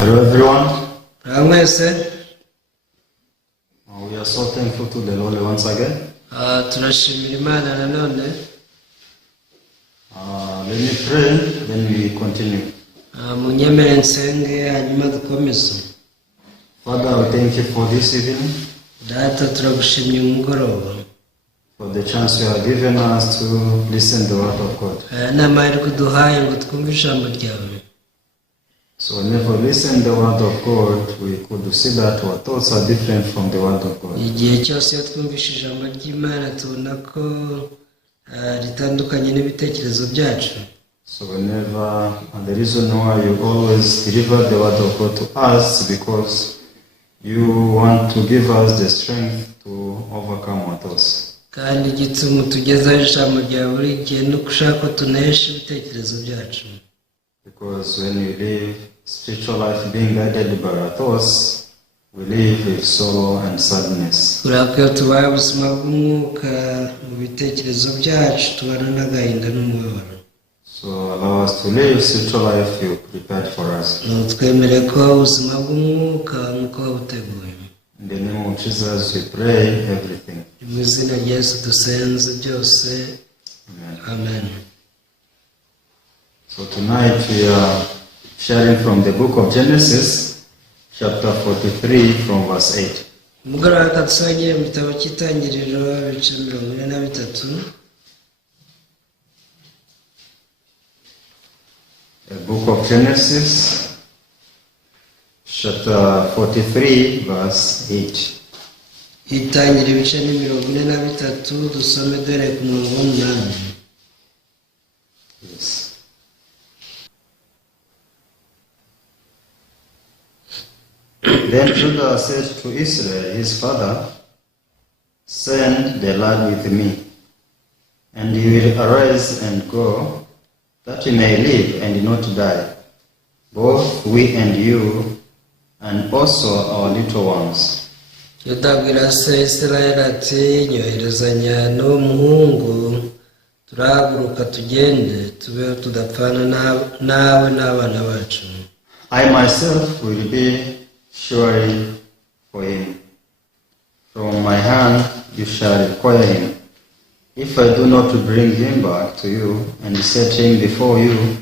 Hello everyone. We are so thankful to the Lord once again. Turashimira Imana nanone. Let me pray, then we continue. Munyemere nsenge hanyuma dukomeze. Father, we thank you for this evening. Data turagushimye umugoroba. For the chance you have given us to listen to the word of God. N'amahirwe duhaye ngo twumve ijambo ryawe. So whenever we listen the word of God, we could see that our thoughts are different from the word of God. Igihe cyose iyo twumvise ijambo ry'Imana tubona ko ritandukanye n'ibitekerezo byacu. So whenever, and the reason why you always deliver the word of God to us, because you want to give us the strength to overcome our thoughts. Kandi igituma tugezaho ijambo ryawe buri gihe ni uko ushaka ko tunesha ibitekerezo byacu. Because when we live spiritual life being guided by our thoughts, we live with sorrow and sadness. Kuko tubaye ubuzima bw'umwuka mu bitekerezo byacu tubana n'agahinda n'umubabaro. So allow us to live spiritual life you prepared for us. Twemere ko ubuzima bw'umwuka nk'uko wabuteguye. In the name of Jesus we pray everything. Mu izina rya Yesu dusenze byose. Amen. So tonight we are sharing from the book of Genesis, chapter 43 from verse 8. Umugoroba dusangire mu gitabo cy'Itangiriro ibice 43. The book of Genesis, chapter 43, verse 8. Itangiriro ibice 43 dusome dore ku murongo wa 8. Yes. Then Judah said to Israel, his father, "Send the lad with me, and he will arise and go, that we may live and not die, both we and you, and also our little ones." Yuda abwira se Israeli ati, nyoherezanya n'umuhungu, turahaguruka tugende, tubeho tudapfana nawe n'abana bacu. I myself will be surely for him. From my hand you shall require him. If I do not bring him back to you and set him before you,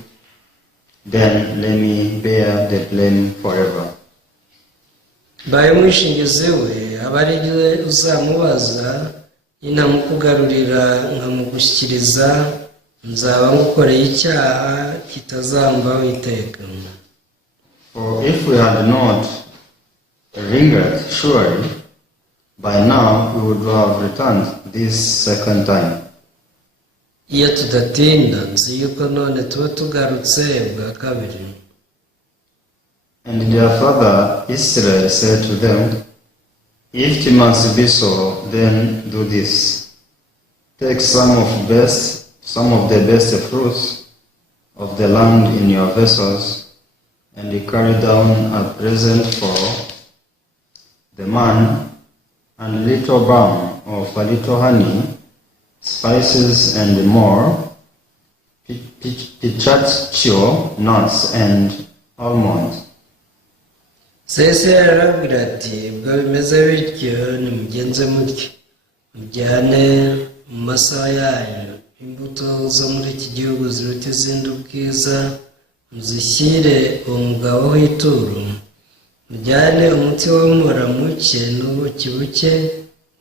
then let me bear the blame forever. Baye umwishingizi we aba ari we uzamubaza, ninamukugarurira nkamugushyikiriza, nzaba ngukoreye icyaha kitazamvaho iteka. For if we had not lingered, surely by now we would have returned this second time. Iyo tudatinda nzi yuko none tuba tugarutse bwa kabiri. And their father Israel said to them, "If it must be so, then do this. Take some of the best fruits of the land in your vessels, and you carry down a present for the man, and a little balm of a little honey, spices and more, pistachio nuts and almonds." Sese arabwira ati, ubwo bimeze bityo nimugenze mutyo, mujyane mu masaha yanyu imbuto zo muri iki gihugu ziruta izindi ubwiza, muzishyire uwo mugabo w'ituro, mujyane umuti w'umura muke n'ubuki buke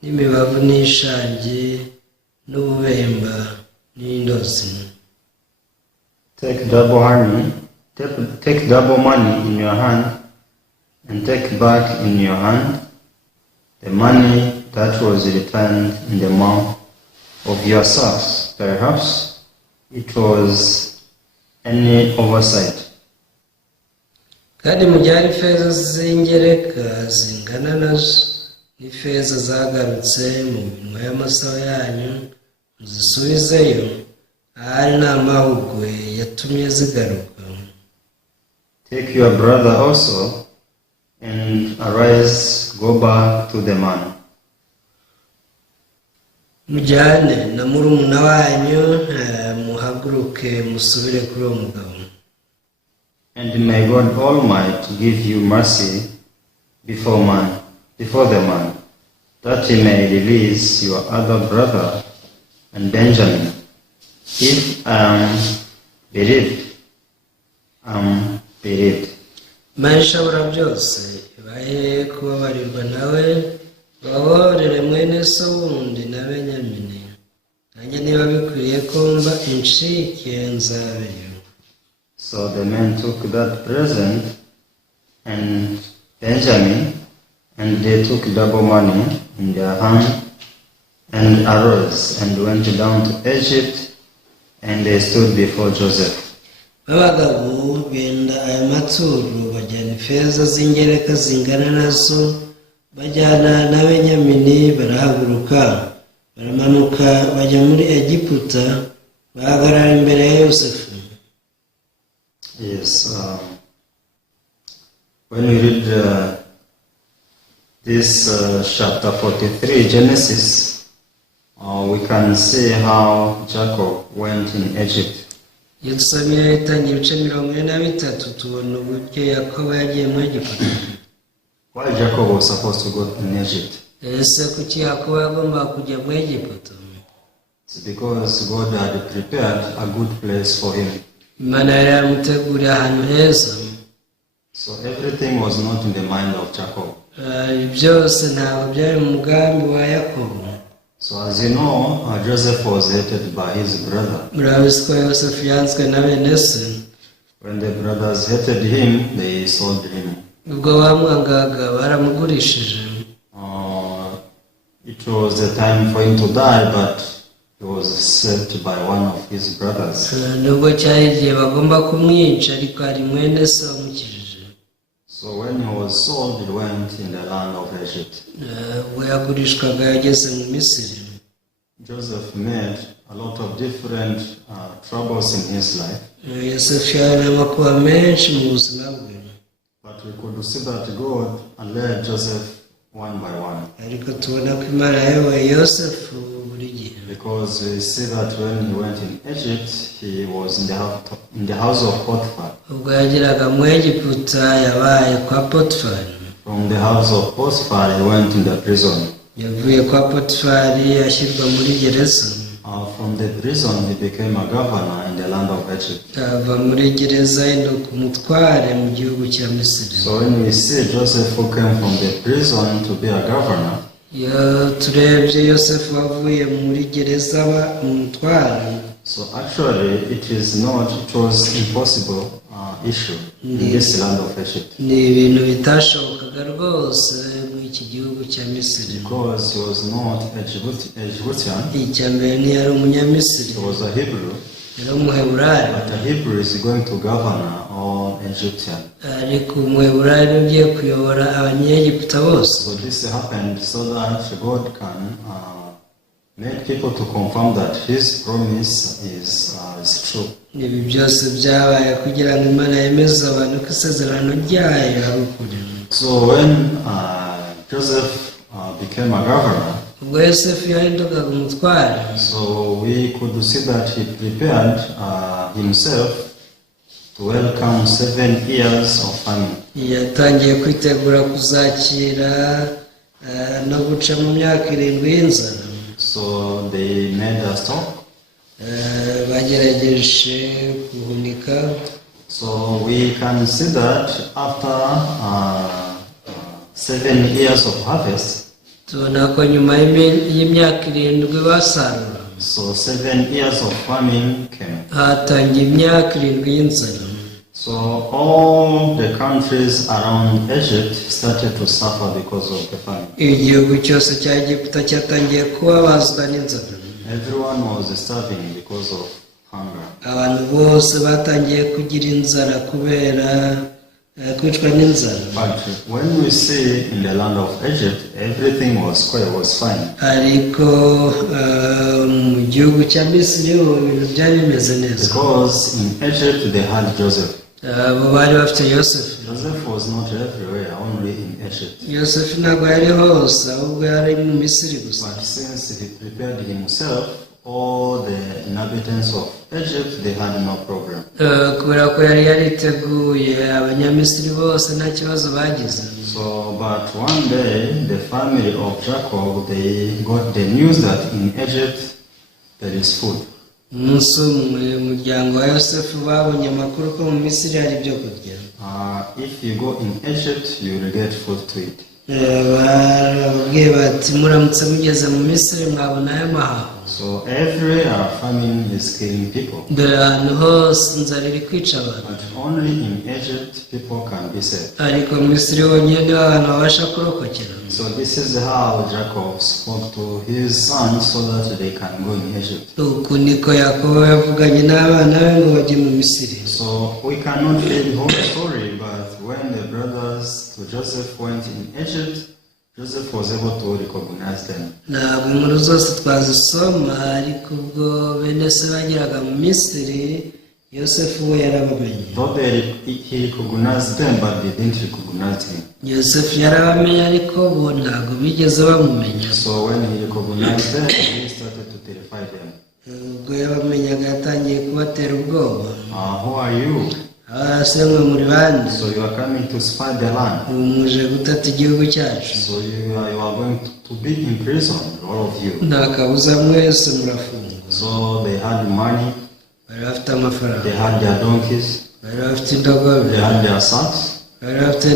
n'imibavu n'ishangi n'ububemba n'indozi. Take double money in your hand, and take back in your hand the money that was returned in the mouth of your serfs. Perhaps it was any oversight. Kandi mujyane ifeza z'ingereka zingana nazo n'ifeza zagarutse mu minwa y'amasaho yanyu, muzisubizeyo, ahari n'amahugwe yatumye zigaruka. Take your brother also, and arise, go back to the man. Mujyane na murumuna wanyu, muhaguruke musubire kuri uwo mugabo. And may God Almighty give you mercy before the man, that he may release your other brother and Benjamin. If I am bereaved, Imana ishobora byose ibahe kubabarirwa nawe, baborere mwene so wundi na Benyamini, nanjye niba bikwiriye ko mba incike nzabeyo. So the men took that present and Benjamin, and they took double money in their hand, and arose and went down to Egypt, and they stood before Joseph. Abagabo benda aya maturo bajyana ifeza z'ingereka zingana nazo, bajyana na Benyamini, barahaguruka baramanuka bajya muri Egiputa, bahagarara imbere ya Yosefu. Yes, when we read this chapter 43, Genesis, we can see how Jacob went in Egypt. Iyo dusomye itangira ibice 43 tubona uburyo Yakobo yagiye mu Egiputa. Why Jacob was supposed to go in Egypt? Ese kuki Yakobo yagomba kujya mu Egiputa? It's because God had prepared a good place for him. Imana yari yamuteguriye ahantu heza. So everything was not in the mind of Jacob. Byose ntabwo byari mu mugambi wa Yakobo. So as you know, Joseph was hated by his brother. Murabizi ko Yosefu yanzwe na bene se. When the brothers hated him, they sold him. Ubwo bamwangaga baramugurishije. It was the time for him to die, but he was saved by one of his brothers. Nubwo cyari igihe bagomba kumwica, ariko hari mwene se wamukijije. So when he was sold, he went in the land of Egypt. Ubwo yagurishwaga yageze mu Misiri. Joseph made a lot of different troubles in his life. Yosefu yari amakuba menshi mu buzima bwe. But we could see that God led Joseph one by one. Ariko tubona ko Imana yayoboye Yosefu buri gihe. Because we see that when he went in Egypt, he was in the house of Potiphar. Ubwo yageraga mu Egiputa yabaye kwa Potiphar. From the house of Potiphar, he went in the prison. Yavuye kwa Potiphar ashyirwa muri gereza. From the prison, he became a governor in the land of Egypt. Ava muri gereza ahinduka umutware mu gihugu cya Misiri. So when we see Joseph who came from the prison to be a governor, turebye Yosefu wavuye muri gereza aba umutware. So actually, it was impossible issue in this land of Egypt. Ni ibintu bitashobokaga rwose mu iki gihugu cya Misiri. Because he was not Egyptian. Icyambere ni yari umunyamisiri. He was a Hebrew. Yari umuheburayo. But a Hebrew is going to govern all Egyptian. Ariko umuheburayo ugiye kuyobora abanyegiputa bose. So this happened so that God can make people to confirm that his promise is true. Ibi byose byabaye kugira ngo Imana yemeze abantu ko isezerano ryayo ari ukuri. So when Joseph became a governor, ubwo Yosefu yahindukaga umutware, so we could see that he prepared himself to welcome 7 years of famine. Yatangiye kwitegura kuzakira no guca mu myaka 7 y'inzara. So they made a stock. Bagerageje guhunika. So we can see that after 7 years of harvest, tubona ko nyuma y'imyaka 7 basarura. So 7 years of famine came. Hatangiye imyaka 7 y'inzara. So all the countries around Egypt started to suffer because of the famine. Igihugu cyose cya Egiputa cyatangiye kubabazwa n'inzara. Everyone was starving because of hunger. Abantu bose batangiye kugira inzara kubera kwicwa n'inzara. But when we see in the land of Egypt, everything was fine. Ariko mu gihugu cya Misiri ibintu byari bimeze neza. Because in Egypt they had Joseph. Bari bafite Yosefu. Joseph was not everywhere, only in Egypt. Yosefu ntabwo yari hose, ahubwo yari mu Misiri gusa. But since he prepared himself, all the inhabitants of Egypt, they had no problem. kubera ko yari yariteguye abanyamisiri bose nta kibazo bagize. So, but one day, the family of Jacob, they got the news that in Egypt there is food. Umunsi umwe umuryango wa Yosefu babonye amakuru ko mu Misiri hari ibyo kurya. If you go in Egypt, you will get food to eat. Barababwiye bati muramutse mugeze mu Misiri mwabonayo amahaho. So everywhere famine is killing people. Dore ahantu hose inzara iri kwica abantu. But only in Egypt people can be saved. Ariko mu Misiri honyine niho abantu babasha kurokokera. So this is how Jacob spoke to his sons so that they can go in Egypt. Uku niko Yakobo yavuganye n'abana be ngo bajye mu Misiri. So we cannot read the whole story, but when the brothers to Joseph went in Egypt, Joseph was able to recognize them. Ntabwo inkuru zose twazisoma, ariko ubwo bene se bageraga mu Misiri, Yosefu we yarabamenye. Though he recognized them, but they didn't recognize him. Yosefu yarabamenye ariko bo ntabwo bigeze bamumenya. So when he recognized them, he started to terrify them. Ubwo yabamenyaga yatangiye kubatera ubwoba. Who are you? Asemwe muri bande. So you are coming to spy the land. Muje gutata igihugu cyacu. So you are going to be in prison, all of you. Nta kabuza mwese murafungwa. So they had money. Bari bafite amafaranga. They had their donkeys. Bari bafite indogobe. They had their sacks. Bari bafite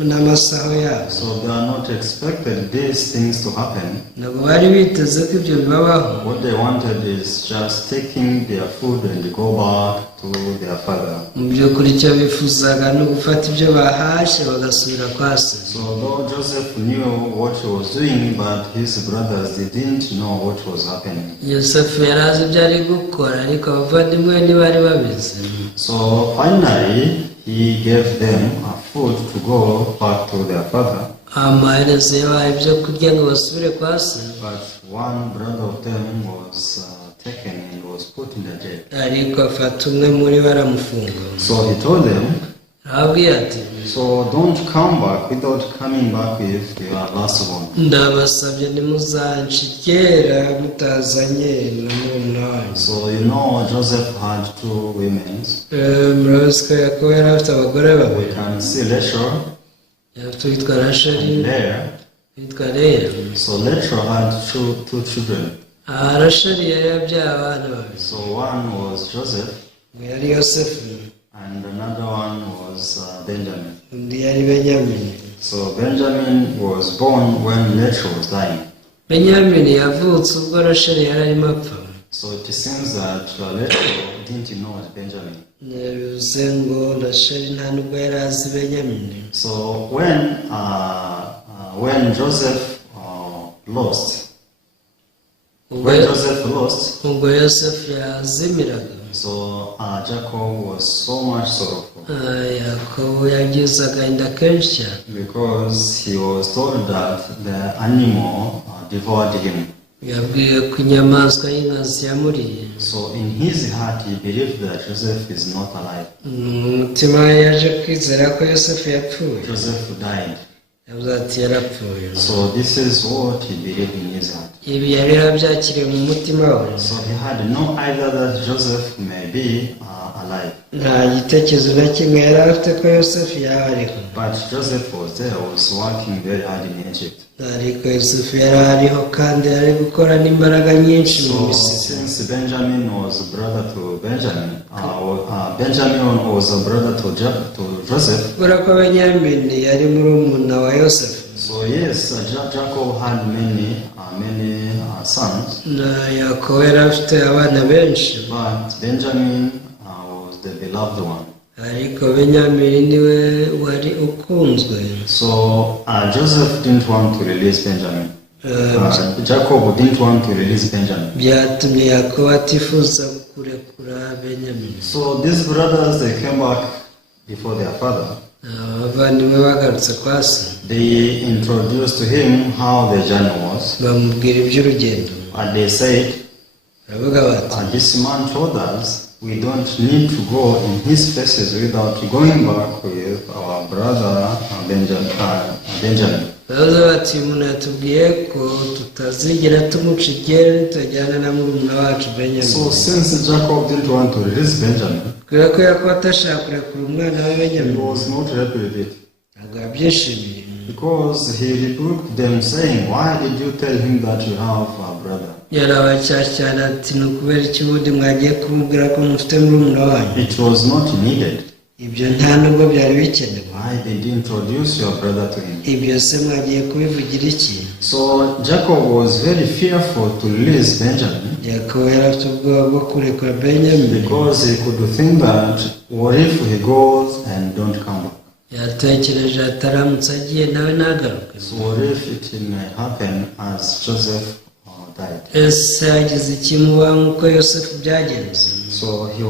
n'amasaho yabo. So they are not expected these things to happen. Ntabwo bari biteze ko ibyo bibabaho. What they wanted is just taking their food and go back to their father. Mu by'ukuri icyo bifuzaga ni ugufata ibyo bahashye bagasubira kwa se. So though Joseph knew what he was doing, but his brothers didn't know what was happening. Yosefu yari azi ibyo ari gukora, ariko abavandimwe ntibari babizi. So finally he gave them food to go back to their father. Amaherezo yabaye ibyo kurya ngo basubire kwa se. But one brother of them was taken and was put in the jail. Ariko afata umwe muri bo aramufunga. So he told them, arababwira ati, so don't come back without coming back with your last one. ndabasabye ntimuzanshikera mutazanye na murumuna wanyu. So you know Joseph had two women. Murabizi ko Yakobo yari afite abagore We babiri. can see Rachel Yari afite uwitwa Rasheli, there. uwitwa Leya. So Rachel had two children. Rasheli yari yabyaye abana babiri. So one was Joseph Yari Yosefu, and another one was Benjamin. undi yari Benyamini. So Benjamin was born when Rachel was dying. Benyamini yavutse ubwo Rasheli yari arimo apfa. So it seems that Rachel didn't know Benjamin. Bivuze ngo Rasheli nta nubwo yari azi Benyamini. So when Joseph lost, ubwo Yosefu yazimiraga, so Jacob was so much sorrowful Yakobo yagize agahinda kenshi cyane, because he was told that the animal devoured him. yabwiwe ko inyamaswa y'inkazi yamuriye. So in his heart he believed that Joseph is not alive. Mu mutima we yaje kwizera ko Yosefu yapfuye. Joseph died. Yavuze ati yarapfuye. So this is what he believed in his heart. Ibi yari yarabyakiriye mu mutima we. So he had no idea that Joseph may be alive. Nta gitekerezo na kimwe yari afite ko Yosefu yaba ariho. But Joseph was there, was working very hard in Egypt. Ariko Yosefu yari ariho kandi yari gukora n'imbaraga nyinshi mu So Misiri. since Benjamin was a brother to Benjamin, Benjamin was a brother to Joseph. Kubera ko Benyamini yari murumuna wa Yosefu. So yes, Jacob had many sons. Na Yakobo yari afite abana benshi. But Benjamin was the beloved one. Ariko Benyamini niwe wari ukunzwe. So Joseph didn't want to release Benjamin. Jacob didn't want to release Benjamin. Byatumye Yakobo atifuza kurekura Benyamini. So these brothers, they came back before their father. Abavandimwe bagarutse kwa se. They introduced to him how the journey was. Bamubwira iby'urugendo. And they said, baravuga bati, this man told us we don't need to go in his places without going back with our brother Benjamin. bavuze bati umuntu yatubwiye ko tutazigera tumuca iryera tutajyana na murumuna wacu Benjamin. So since Jacob didn't want to release Benjamin, kubera ko yakuba atashaka kurekura umwana we Benjamin, he was not happy with it. ntabwo yabyishimiye, Because he rebuked them, saying, "Why did you tell him that you have a brother?" yarabacyashya cyane ati ni ukubera iki ubundi mwagiye kumubwira ko mufite murumuna wanyu? It was not needed. Ibyo nta nubwo byari bikenewe. Why did you introduce your brother to him? Ibyo se mwagiye kubivugira iki? So Jacob was very fearful to release Benjamin, Yakobo yari afite ubwoba bwo kurekura Benjamin, because he could think that, what if he goes and don't come back? yatekereje ataramutse agiye nawe ntagaruke. So what if it may happen as Joseph died? Ese yagize ikimuba nk'uko Yosefu byagenze? So he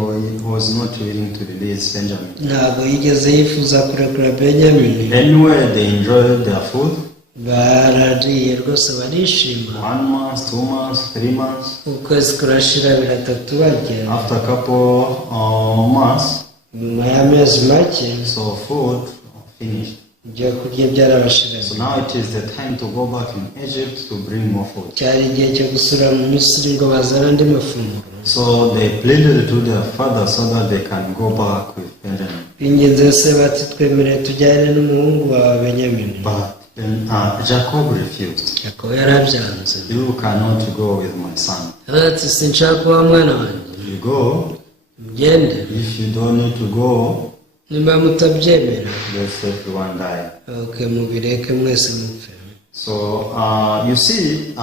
was not willing to release Benjamin. Ntabwo yigeze yifuza kurekura Benjamin. Anyway, they enjoyed their food. Barariye rwose barishima. 1 month, 2 months, 3 months. Ukwezi kurashira biratatu barya. After a couple months, nyuma y'amezi make so food finished. ibyo kurya byarabashiranye. So now it is the time to go back in Egypt to bring more food. cyari igihe cyo gusura mu Misiri ngo bazane andi mafunguro. So they pleaded to their father so that they can go back with Benjamin. binginze se bati twemereye tujyane n'umuhungu wawe Benjamin. But then Jacob refused. Yakobo yarabyanze. You cannot go with my son. ati sinshaka kuba mwana wanjye. You go. mugende. If you don't need to go, nimba mutabyemera, let everyone die. mubireke mwese mupfe. So you see,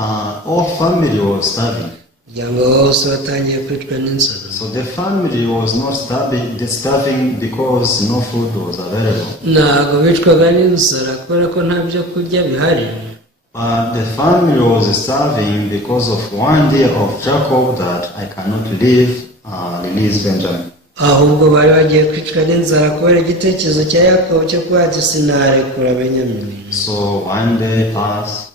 all family was starving. umuryango wose watangiye kwicwa n'inzara. So the family was not starving because no food was available. ntabwo bicwaga n'inzara kubera ko nta byo kurya bihari. The family was starving because of one day of Jacob that I cannot release Benjamin. ahubwo bari bagiye kwicwa n'inzara kubera igitekerezo cya Yakobo cyo kuba ati sinarekura Benjamin. So one day passed,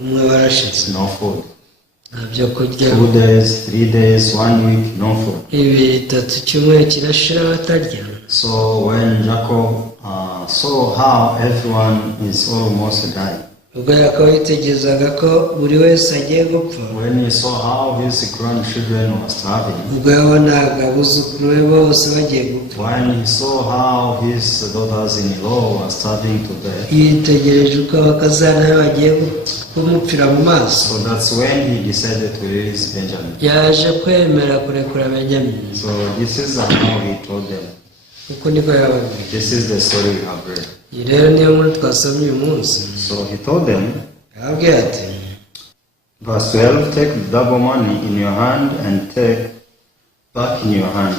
umwe warashize, no food. nta byo kurya. 2 days, 3 days, 1 week, no food. bitatu cyumweru kirashira batarya. So when Jacob saw how everyone is almost dying, ubwo Yakobo yitegerezaga ko buri wese agiye gupfa, when he saw how his grandchildren were starving, ubwo yabonaga abuzukuru be bose bagiye gupfa, when he saw how his daughters-in-law were starving to death, yitegereje uko abakazana be bagiye kumupfira mu maso, so that's when he decided to release Benjamin. yaje kwemera kurekura Benjamin. So this is how he told them. uko niko yababwiye. This is the story we have read. iyi rero niyo nkuru twasomye uyu munsi. So he told them, yababwiye ati, verse 12, take the double money in your hand and take back in your hand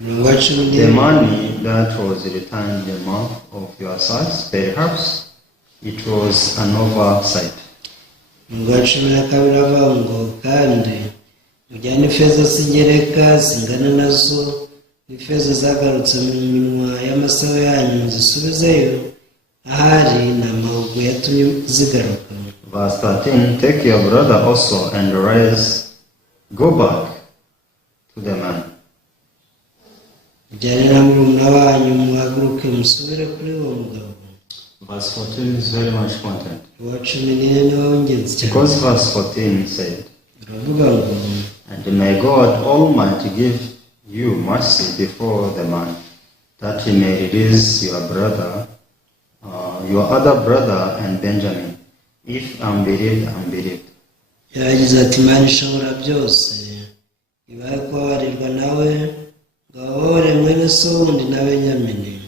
umurongo wa cumi the money that was returned in the mouth of your sons. Perhaps it was an oversight. umurongo wa cumi na kabiri avuga ngo kandi ujyane ifeza z'ingereka zingana nazo ifeza zagarutse mu minwa y'amasaro yanyu zisubizeyo ahari ni amahugu yatumye zigaruka. Verse 13, take your brother also and rise, go back to the man. ujyane na murumuna wanyu muhaguruke musubire kuri uwo mugabo. Verse 14 is very much content. uwa cumi n'ine niwo w'ingenzi cyane. Because verse 14 said, uravuga ngo and may God Almighty give you mercy before the man, that he may release your brother, your other brother and Benjamin, if unbelieved. yaragize ati Imana ishobora byose ibaye kubabarirwa nawe ngo ababare mwene so wundi na Benyamini,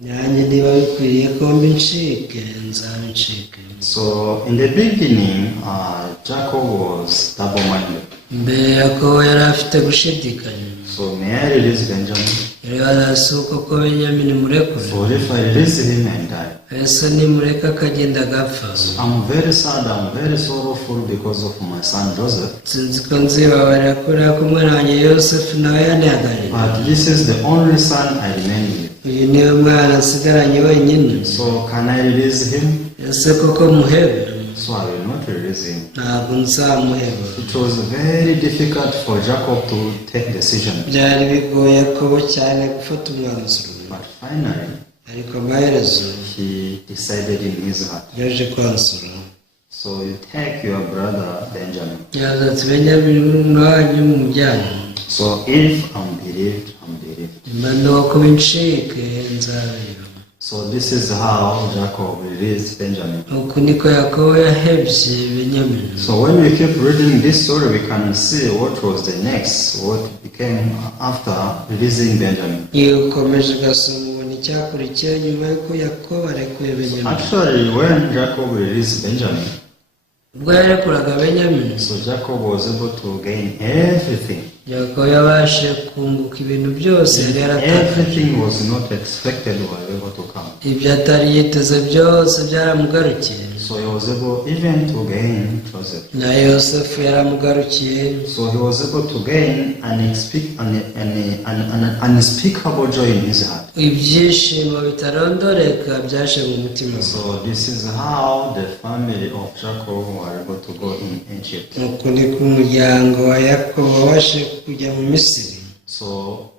nanjye niba bikwiriye ko mbincike nzabincike. So in the beginning, Jacob was double-minded. mbere Yakobo yari afite gushidikanya. So may I release Benjamin? rero arasuka ko Benyamini murekure. So if I release him and die, ese nimureka akagenda agapfa. I'm very sad, I'm very sorrowful because of my son Joseph. sinzi ko nzibabarira kubera ko umwana wanjye Yosefu nawe yanihagariye. But this is the only son I remain with. uyu niwe mwana nsigaranye wenyine. So can I release him? ese koko muhebe? So I will not release him. ntabwo nzamuheba. It was very difficult for Jacob to take decision. byari bigoye Yakobo cyane gufata umwanzuro. But finally, ariko amaherezo he decided in his heart. yaje kwansura. So you take your brother Benjamin. yaza ati benyamini wanyu mumujyane. So if I'm bereaved, I'm bereaved. nuko bincike nzabera. So this is how Jacob released Benjamin. uku niko yakobo yahebye benyamini. So when we keep reading this story, we can see what was the next, what became after releasing Benjamin. iyo ukomeje ugasoma ubona icyakurikiye nyuma y'uko yakobo arekuye benyamini. Actually, when Jacob released Benjamin, ubwo yarekuraga benyamini, so Jacob was able to gain everything. yakobo yabashije kunguka ibintu byose yari yaratakaje. Everything was not expected was able to come. ibyo atari yiteze byose byaramugarukiye. So he was able even to gain Joseph. na yosefu yaramugarukiye. So he was able to gain an unspeakable joy in his heart. ibyishimo bitarondoreka byaje mu mutima we. So this is how the family of Jacob were able to go in Egypt. uku ni ko umuryango wa yakobo wabashije kujya mu misiri. So,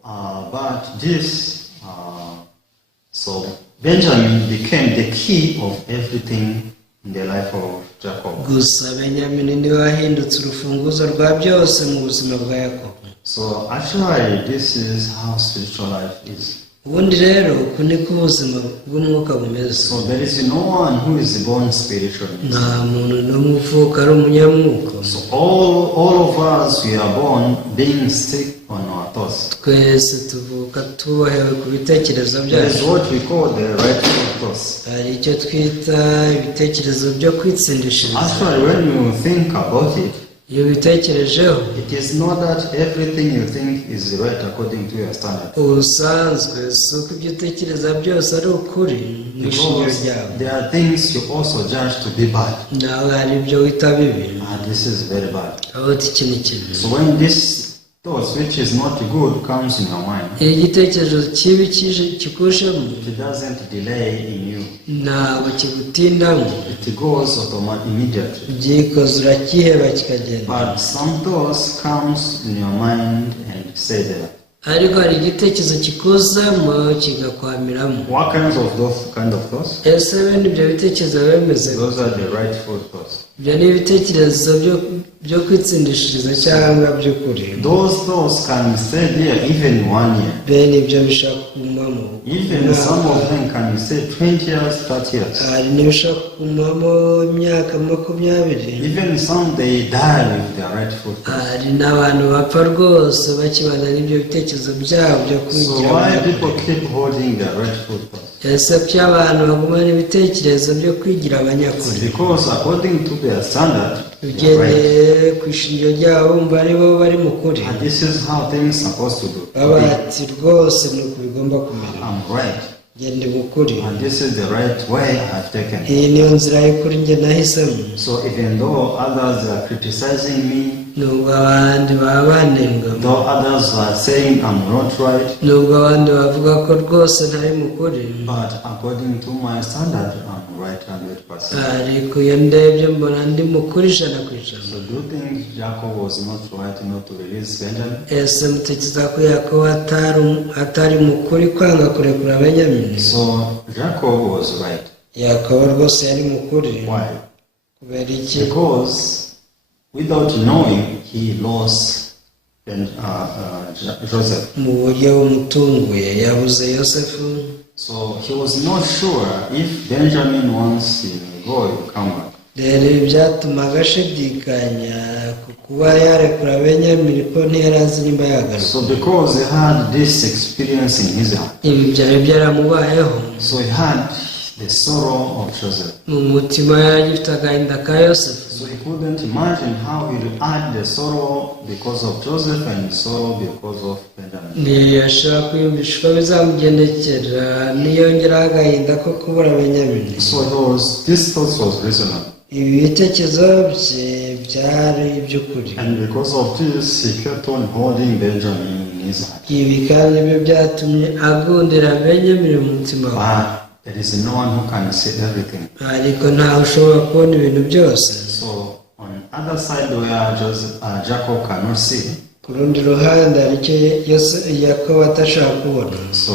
so Benjamin became the key of everything in the life of Jacob. gusa benyamini niwe wahindutse urufunguzo rwa byose mu buzima bwa yakobo. So actually, this is how spiritual life is. ubundi rero uku niko ubuzima bw'umwuka bumeze. So there is no one who is born spiritually. nta muntu n'umwe uvuka ari umunyamwuka. So all of us, we are born being sick on our thoughts. twese tuvuka tubohewe ku bitekerezo That is byacu. what we call the right thoughts. hari icyo twita ibitekerezo byo kwitsindishiriza. Actually, when you think about it, iyo ubitekerejeho, it is not that everything you think is right according to your standard. ubusanzwe si uko ibyo utekereza byose ari ukuri mu ishingiro Because ryawe. there are things you also judge to be bad. nawe hari ibyo wita bibi. And this is very bad. aho uti iki ni kibi. So when this thought which is not good comes in your mind, iyo igitekerezo kibi kikujemo, it doesn't delay in you. ntabwo kigutindamo, It goes immediately. byikoze urakiheba kikagenda. But some thoughts comes in your mind and stay there. ariko hari igitekerezo kikuzamo kigakwamiramo. What kinds of thoughts? ese bene ibyo bitekerezo bemeze Those are the rightful thoughts. ibyo ni ibitekerezo byo kwitsindishiriza cyangwa by'ukuri. Those thoughts can stay there even 1 year. bene ibyo bishobora kugumamo. Even some of them can stay 20 years, 30 years. hari n'ibishobora kugumamo imyaka 20. Even some they die with their rightful thoughts. hari n'abantu bapfa rwose bakibana n'ibyo bitekerezo byabo byo So kwigira why abanyakuri. people keep holding their rightful thoughts? ese ko abantu bagumana ibitekerezo byo kwigira abanyakuri? Because according to their standard, they are right. ugendeye ku ishingiro ryabo bumva ari bo bari mu kuri. And this is how things are supposed to do. baba ati rwose ni uku bigomba kumera. I'm right. genda mu kuri. And this is the right way I have taken. iyi niyo nzira y'ukuri njye nahisemo. So even though others are criticizing me, nubwo abandi baba banenga, though others are saying I'm not right, nubwo abandi bavuga ko rwose ntari mu kuri, but according to my standard, I'm right 100%. ariko iyo ndebye mbona ndi mu kuri 100%. So do you think Jacob was not right not to release Benjamin? ese mutekereza ko yakobo atari mu kuri kwanga kurekura benyamini? So Jacob was right. yakobo rwose yari mu kuri. Why? kubera iki? Because without knowing, he lost Joseph. mu buryo bumutunguye yabuze yosefu. So he was not sure if Benjamin once he will go, he will come back. rero ibi byatumaga ashidikanya ku kuba yarekura benyamini ko ntiyari azi nimba yagaruka. So because he had this experience in his heart, ibi byari byaramubayeho. so he had the sorrow of Joseph. mu mutima yari agifite agahinda ka yosefu. So he couldn't imagine how he would add the sorrow because of Joseph and sorrow because of Benjamin. ntiyashobora kwiyumvisha uko bizamugendekera niyongeraho agahinda ko kubura benyamini. So this thought was reasonable. ibi bitekerezo bye byari iby'ukuri. And because of this, he kept on holding Benjamin in his heart. ibi kandi nibyo byatumye agundira benyamini mu mutima we. But there is no one who can see everything. ariko ntawe ushobora kubona ibintu byose. So on the other side where Jacob cannot see, ku rundi ruhande hari icyo yakobo atashaka kubona. so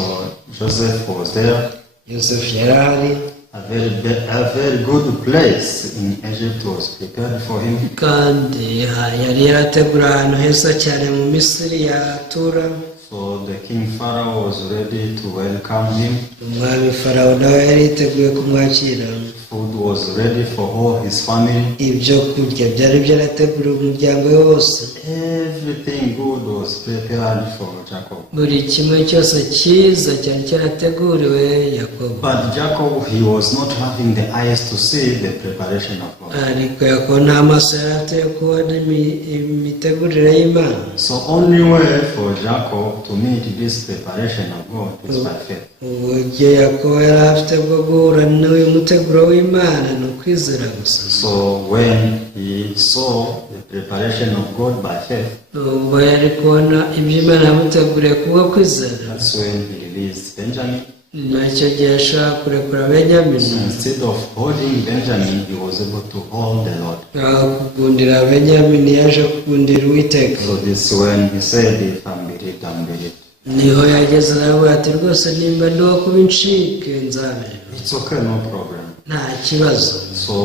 Joseph was there. yosefu yari ahari, a very good place in Egypt was prepared for him. kandi yari yarategura ahantu heza cyane mu Misiri yatura. So the king Pharaoh was ready to welcome him. Umwami Farawo nawe yari yiteguye kumwakira. Food was ready for all his family. Ibyo kurya byari byarateguriwe umuryango we wose. Everything good was prepared for Jacob. Buri kimwe cyose cyiza cyari cyarateguriwe Yakobo. But Jacob, he was not having the eyes to see the preparation of God. Ariko Yakobo nta maso yari afite yo kubona imitegurire y'Imana. So only way for Jacob to meet this preparation of God is by faith. Uburyo Yakobo yari afite bwo guhura n'uyu muteguro w'Imana ni ukwizera gusa. So when he saw the preparation of God by faith, ubwo yari kubona ibyo Imana yamuteguriye kubwo kwizera, that's when he released Benjamin. Nacyo gihe ashobora kurekura Benyamini. So instead of holding Benjamin, he was able to hold the Lord. Aho kugundira Benyamini yaje kugundira Uwiteka. So this when he said, if I'm bereaved, I'm bereaved. Niho yageze nawe ati rwose nimba ndi uwo kuba incike nzabera. It's okay, no problem. Nta kibazo. So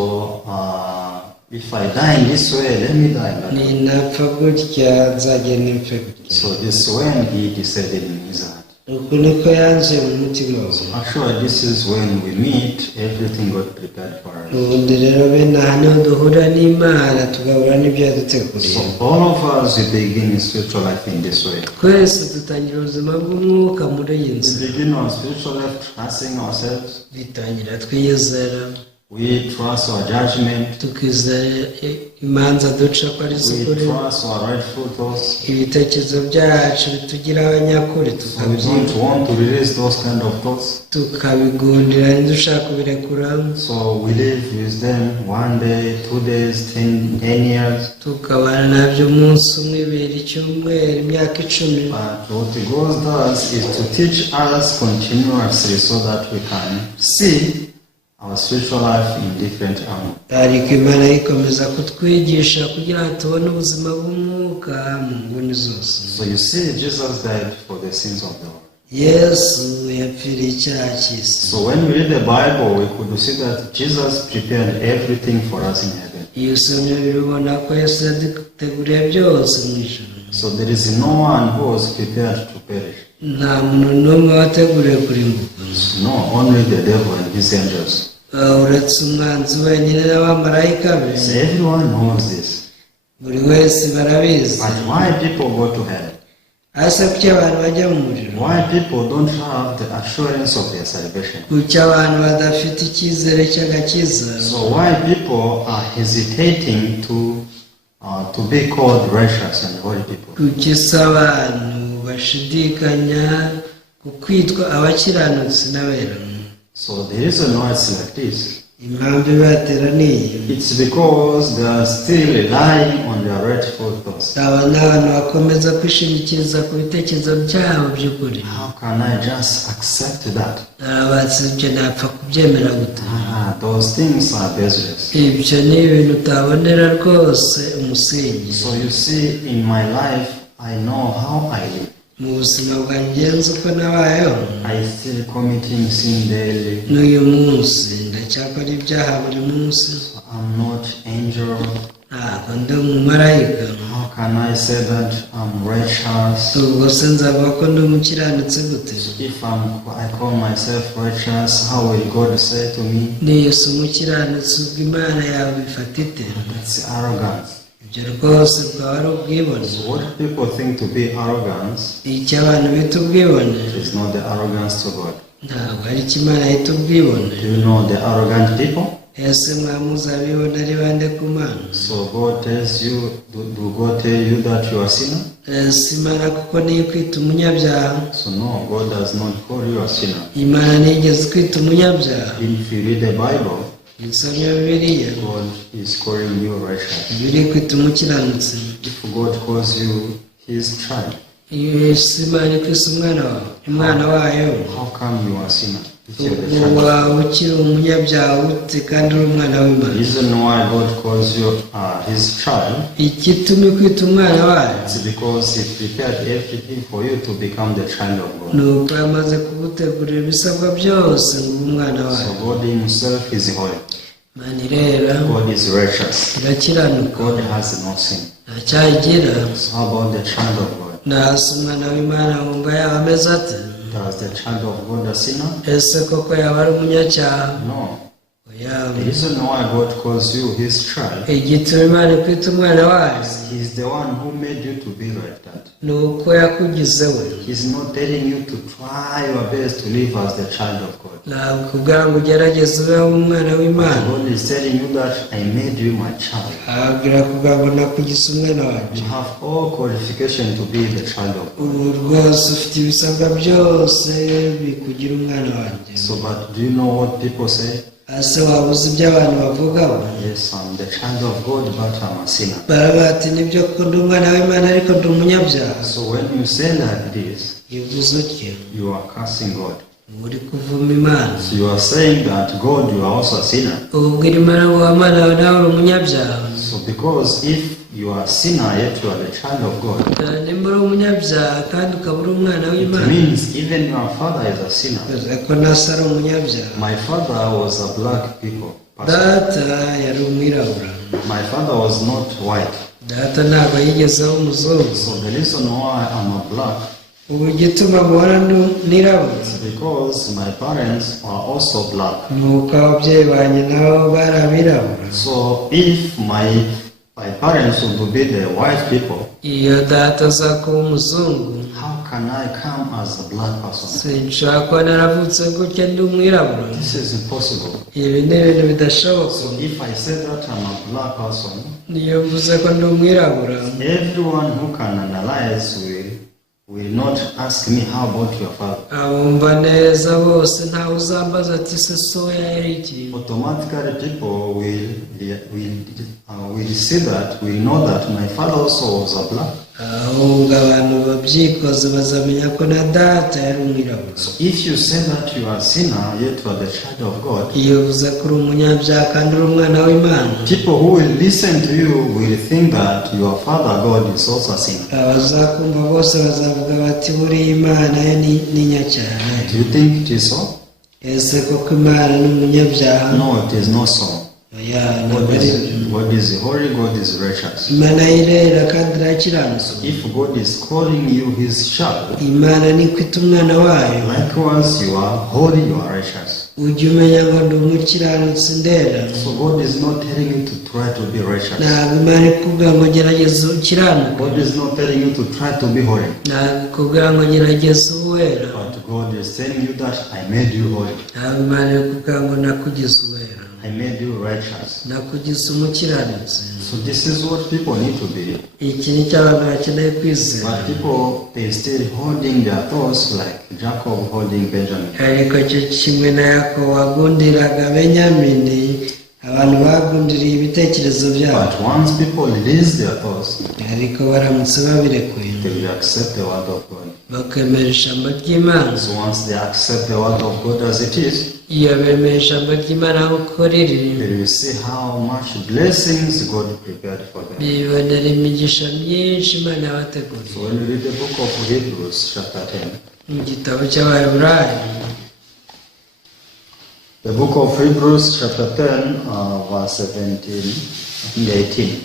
if I die in this way, let me die in that way. Ninapfa gutya nzagenda mpfe gutya. So this when he decided in his heart. Uku niko yanze mu mutima we. Actually, this is when we meet everything God prepared for us. Ubundi rero bene aha niho duhura n'Imana tugahura n'ibyo yaduteguriye. So all of us, we begin spiritual life in this way. Twese dutangira ubuzima bw'umwuka muri iyi We nzira. begin our spiritual life trusting ourselves. Bitangira twiyizera. We trust our judgment. Tukizera imanza duca ko ari We iz'ukuri. trust our rightful thoughts. Ibitekerezo byacu bitugira abanyakuri So we don't want to release those kind of thoughts. tukabigundira ntidushaka kubirekura. So we live with them 1 day, 2 days, 10 years. Tukabana nabyo umunsi umwe, ibiri, icyumweru, imyaka 10. But what God does is to teach us continuously so that we can see our spiritual life in different angles. Ariko Imana ikomeza kutwigisha kugira ngo tubone ubuzima bw'umwuka mu nguni zose. So you see, Jesus died for the sins of the world. Yesu yapfiriye icyaha cy'isi. So when we read the Bible, we could see that Jesus prepared everything for us in heaven. Iyo usomye birabona ko Yesu yaduteguriye byose mu ijuru. So there is no one who was prepared to perish. Nta muntu n'umwe wateguriwe kurimbuka. No, only the devil and his angels. Uretse umwanzi wenyine n'abamarayika be. So everyone knows this. Buri wese barabizi. But why people go to hell? Ase kuki abantu bajya mu muriro? Why people don't have the assurance of their salvation? Kuki abantu badafite icyizere cy'agakiza? So why people are hesitating to be called righteous and holy people? Kuki se abantu bashidikanya ku kwitwa abakiranutsi n'abera? So the reason why it's like this, Impamvu ibatera ni iyi. it's because they are still relying on their rightful thoughts. Aba ni abantu bakomeza kwishingikiriza ku bitekerezo byabo by'ukuri. How can I just accept that? Abatsi ibyo napfa kubyemera gute? Those things are baseless. Ibyo ni ibintu utabonera rwose umusingi. So you see, in my life, I know how I live. Mu buzima bwanjye nzi uko nabayeho. I still committing sin daily. N'uyu munsi ndacyakora ibyaha buri munsi. I'm not angel. Ntabwo ndi umumarayika. How can I say that I'm righteous? Ubwo se nzavuga ko ndi umukiranutsi gute? If I call myself righteous, how will God say to me? Niyo si umukiranutsi ubwo Imana yawe ifata ite? That's arrogance. Ibyo rwose bwaba ari ubwibone. So what people think to be arrogance, Icyo abantu bita ubwibone is not the arrogance to God. ntabwo ari icyo Imana yita ubwibone. Do you know the arrogant people? Ese mwamuzi abibona ari bande ku Mana? So God tells you, do God tell you that you are a sinner? Si Imana kuko niyo kwita umunyabyaha. So no, God does not call you a sinner. Imana ntiyigeze kwita umunyabyaha. If you read the Bible, Insomyo Bibiliya God is calling you righteous. biri kwita umukiranutsi. If God calls you his child, Yesu Imana ikwise umwana wayo How come you are a sinner? If you are the child of waba ukiri umunyabyaha ute kandi uri umwana The w'Imana? reason why God calls you His child Igituma kwita umwana wayo is because He prepared everything for you to become the child of God. ni uko yamaze kugutegurira ibisabwa byose ngo ube umwana So wayo. God Himself is holy. Imana irera, God is righteous. irakiranuka, God has no sin. nta cyaha igira. So how about the child of God? Nasi umwana w'Imana wumva yaba ameze ate? Does the child of God a sinner? Ese koko yaba ari umunyacyaha? No. Oya. The reason why God calls you His child Igituma Imana ikwita umwana wayo is He is the one who made you to be like that. ni uko yakugize we. He's not telling you to try your best to live as the child of God. Ntabwo kubwira ngo ugerageze ubeho umwana But w'Imana. God is telling you that I made you my child. Abwira kubwira ngo nakugize umwana wanjye. You have all qualification to be the child of God. Ubu rwose ufite ibisabwa byose bikugira umwana wanjye. So, but do you know what people say? Ese waba uzi ibyo abantu bavugaho? Yes, I'm the child of God, but I'm a sinner. Baba bati nibyo ko ndi umwana w'Imana ariko ndi umunyabyaha. So when you say like this, Iyo uvuze utyo you are cursing God. uri kuvuma Imana. So you are saying that God, you are also a sinner. Ubwira Imana ngo Imana yawe nawe uri umunyabyaha. So because if you are a sinner yet you are the child of God, Nimba uri umunyabyaha kandi ukaba uri umwana it w'Imana. means even your father is a sinner. Ko nasa ari umunyabyaha. My father was a black people person. Data yari umwirabura. My father was not white. Data ntabwo yigezeho umuzungu. So the reason why I'm a black Ubu igituma muhora nirabura is because my parents are also black. ni uko ababyeyi banjye nabo bari abirabura. So if my parents would be the white people, Iyo data aza kuba umuzungu how can I come as a black person? sinshobora kuba naravutse gutya ndi umwirabura. This is impossible. Ibi ni ibintu bidashoboka. So if I say that I'm a black person, Niyo mvuze ko ndi umwirabura, everyone who can analyze will not ask me how about your father. abumva neza bose ntawe uzambaza ati se so yari iki. Automatically people will see that, will know that my father also was a black. Ahubwo abantu babyikoze bazamenya ko na data yari umwirabura. So if you say that you are a sinner yet you are the child of God, Iyo uvuze ko uri umunyabyaha kandi uri umwana w'Imana, people who will listen to you will think that your father God is also a sinner. abazakumva bose bazavuga bati buriya Imana ye ni nyacyaha. Do you think it is so? Ese koko Imana ni umunyabyaha? No, it is not so. Oya, ntabwo ari ibyo. God is holy, God is righteous. Imana irera kandi irakiranutse. If God is calling you His child, Imana ni kwita umwana wayo. likewise you are holy, you are righteous. Ujye umenya ngo ndi umukiranutsi ndera. So God is not telling you to try to be righteous. Ntabwo Imana ikubwira ngo gerageza ukiranuke. God is not telling you to try to be holy. Ntabwo ikubwira ngo gerageza uwera. But God is telling you that I made you holy. Ntabwo Imana ikubwira ngo nakugize uwera. I made you righteous. Nakugize umukiranutsi. So this is what people need to believe. Iki ni cyo abantu bakeneye kwizera. But people, they still holding their thoughts like Jacob holding Benjamin. Ariko cyo kimwe na Yakobo wagundiraga Benyamini, abantu bagundiriye ibitekerezo byabo. But once people release their thoughts, Ariko baramutse babirekuye they will accept the word of God. bakemera ijambo ry'Imana. So once they accept the word of God as it is, Iyo bemeye ijambo ry'Imana nk'uko riri, they will see how much blessings God prepared for them. bibonera imigisha myinshi Imana yabateguriye. So when we read the book of Hebrews chapter 10, Mu gitabo cy'Abaheburayo, the book of Hebrews chapter 10, verse 17 and 18.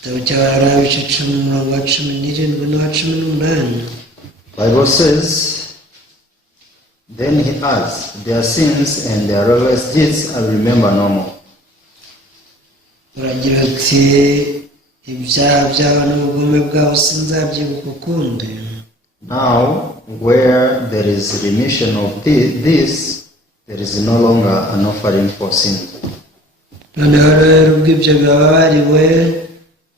igitabo cy'Abaheburayo ibice 10:17 n'uwa 18. Bible says, then he adds, their sins and their lawless deeds I remember no more. Uragira ati ibyaha byabo n'ubugome bwabo sinzabyibuka ukundi. Now, where there is remission of this, there is no longer an offering for sin. Noneho rero ubwo ibyo bibabariwe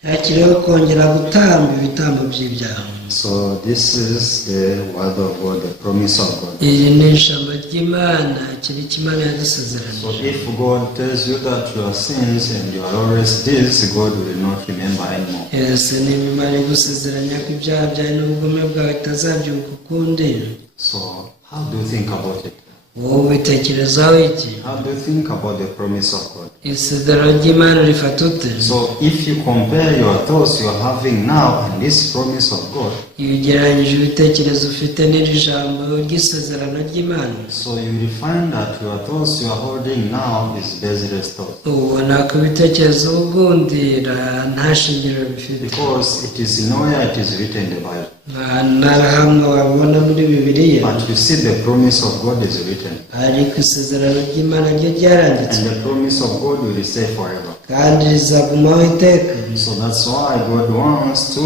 yakiriho kongera gutamba ibitambo by'ibyaha. So this is the word of God, the promise of God. Iri ni ijambo ry'Imana, kiri Imana So yadusezeranije. if God tells you that your sins and you are always this, God will not remember anymore. Ese niba Imana igusezeranya ko ibyaha byawe n'ubugome bwawe itazabyibuka ukundi, So how do you think about it? wowe ubitekerezaho iki? How do you think about the promise of God? Isezerano ry'Imana rifata ute? So if you compare your thoughts you are having now and this promise of God, Iyo ugereranyije ibitekerezo ufite n'iri jambo ry'isezerano ry'Imana, so you will find that your thoughts you are holding now is baseless thoughts. ubona ko ibitekerezo ugundira nta shingiro bifite. Because it is nowhere it is written in the Bible. Nta hamwe wabona muri Bibiliya, But you see the promise of God is written. ariko isezerano ry'Imana ryo ryaranditswe And the promise of God will stay forever. kandi rizagumaho iteka. So that's why God wants to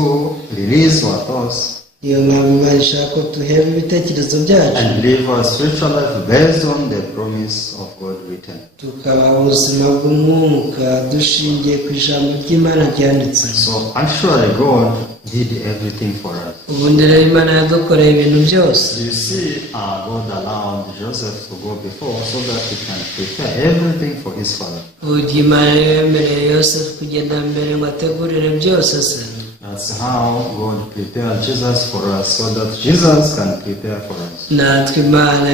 release our thoughts Niyo mpamvu Imana ishaka ko tuheba ibitekerezo byacu and live our spiritual life based on the promise of God written. tukabaho ubuzima bw'umwuka dushingiye ku ijambo ry'Imana ryanditse. So actually God did everything for us. Ubundi rero Imana yadukoreye ibintu byose. You see, God allowed Joseph to go before so that he can prepare everything for his father. Uburyo Imana yemereye Yosefu kugenda mbere ngo ategurire byose se. That's how God prepared Jesus for us so that Jesus can prepare for us. Natwe Imana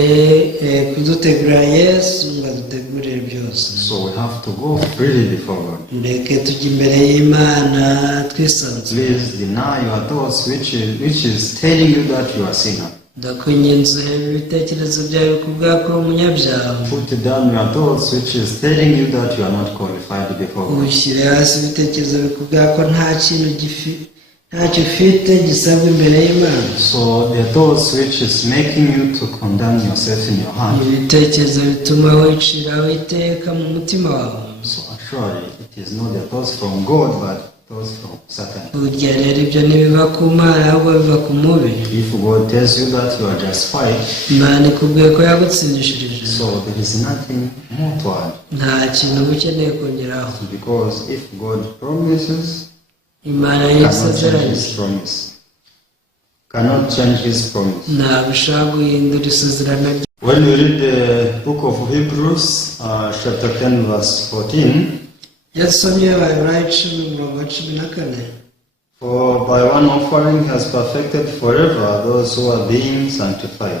yemeye kudutegurira Yesu ngo adutegurire byose. So we have to go freely before God. Mbeke tujya imbere y'Imana twisanzuye. Please deny your thoughts which is telling you that you are a sinner. Ndakunyinze ibitekerezo byawe bikubwira ko uri umunyabyaha. Put down your thoughts which is telling you that you are not qualified before God. Ushyire hasi ibitekerezo bikubwira ko ntacyo ufite gisabwa imbere y'Imana. So the thoughts which is making you to condemn yourself in your heart. Ibitekerezo bituma wiciraho iteka mu mutima wawe. So actually it is not the thoughts from God but thoughts from Satan. Burya rero ibyo ntibiva ku Mana ahubwo biva ku mubi. If God tells you that you are justified, Imana ikubwiye ko yagutsindishirije, so there is nothing more to add. nta kintu uba ukeneye kongeraho. Because if God promises, Imana cannot change yisezeranye his promise. Cannot change his promise. ntabwo ushaka guhindura isezerano rye. When you read the book of Hebrews, chapter 10, verse 14, Yasomye Abaheburayo 10:14. for by one offering he has perfected forever those who are being sanctified.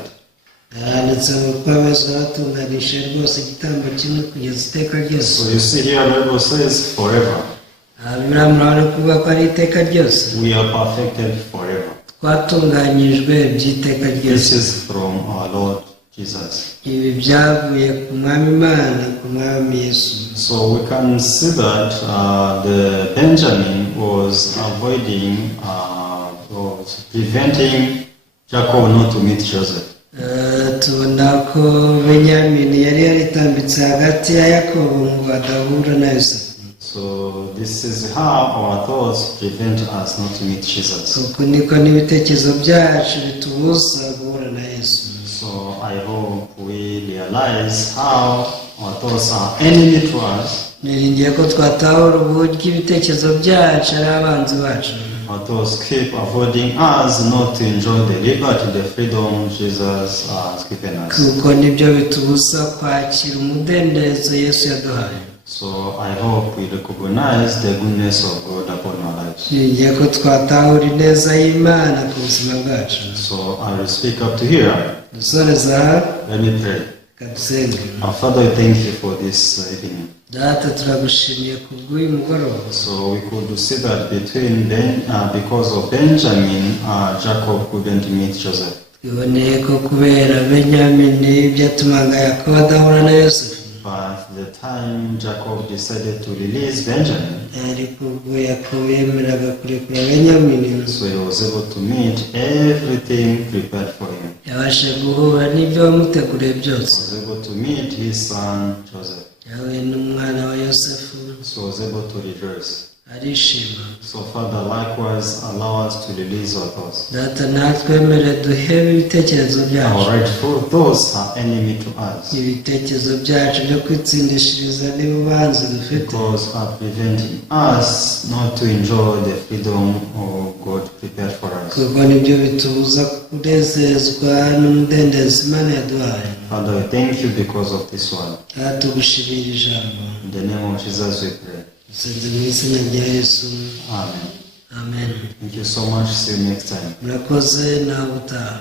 Handitse ngo kwabezwa batunganije rwose igitambo kimwe kugeza iteka ryose. So you see here, the Bible says forever. Biriya murabona kuvuga ko ari iteka ryose. We are perfected forever. Twatunganyijwe by'iteka This ryose. is from our Lord Jesus. Ibi byavuye ku Mwami Imana, ku Mwami Yesu. So we can see that the Benjamin was avoiding, was preventing Jacob not to meet Joseph. Tubona ko Benyamini yari yaritambitse hagati ya Yakobo ngo adahura na Yosefu. So this is how our thoughts prevent us not to meet Jesus. Uku niko n'ibitekerezo byacu bitubuza guhura na Yesu. So I hope we realize how our thoughts are enemy to us. Niringiye ko twatahura uburyo ibitekerezo byacu ari abanzi bacu. Our thoughts keep avoiding us not to enjoy the liberty, the freedom Jesus has given us. Kuko nibyo bitubuza kwakira umudendezo Yesu yaduhaye. So I hope we recognize the goodness of God upon our lives. Niringiye ko twatahura ineza y'Imana ku buzima bwacu. So I will speak up to here. Dusoreza Let me pray. kadusenge. Our Father, we thank you for this evening. Data turagushimiye kubw'uyu mugoroba. So we could see that because of Benjamin, Jacob couldn't meet Joseph. Twiboneye ko kubera Benyamini byatumaga Yakobo adahura na Yosefu. But the time Jacob decided to release Benjamin, Ariko ubwo Yakobo yemeraga kurekura Benyamini, so he was able to meet everything prepared for him. yabashe guhura n'ibyo wamuteguriye He byose. was able to meet his son Joseph. Yahuye n'umwana wa Yosefu, So he was able to rejoice. arishima. So, Father, likewise, allow us to release our thoughts. Data natwemere duhebe ibitekerezo Our byacu. rightful thoughts are enemy to us Ibitekerezo byacu byo kwitsindishiriza n'ububanzi dufite, because are preventing us not to enjoy the freedom of God prepared for us. kuko nibyo bitubuza kunezezwa n'umudendezo Imana yaduhaye. Father, we thank you because of this one. Aha tugushimira ijambo. In the name of Jesus we pray. Dusenze mu izina rya Yesu. Amen. Amen. Thank you so much. See you next time. Murakoze nawe utaha.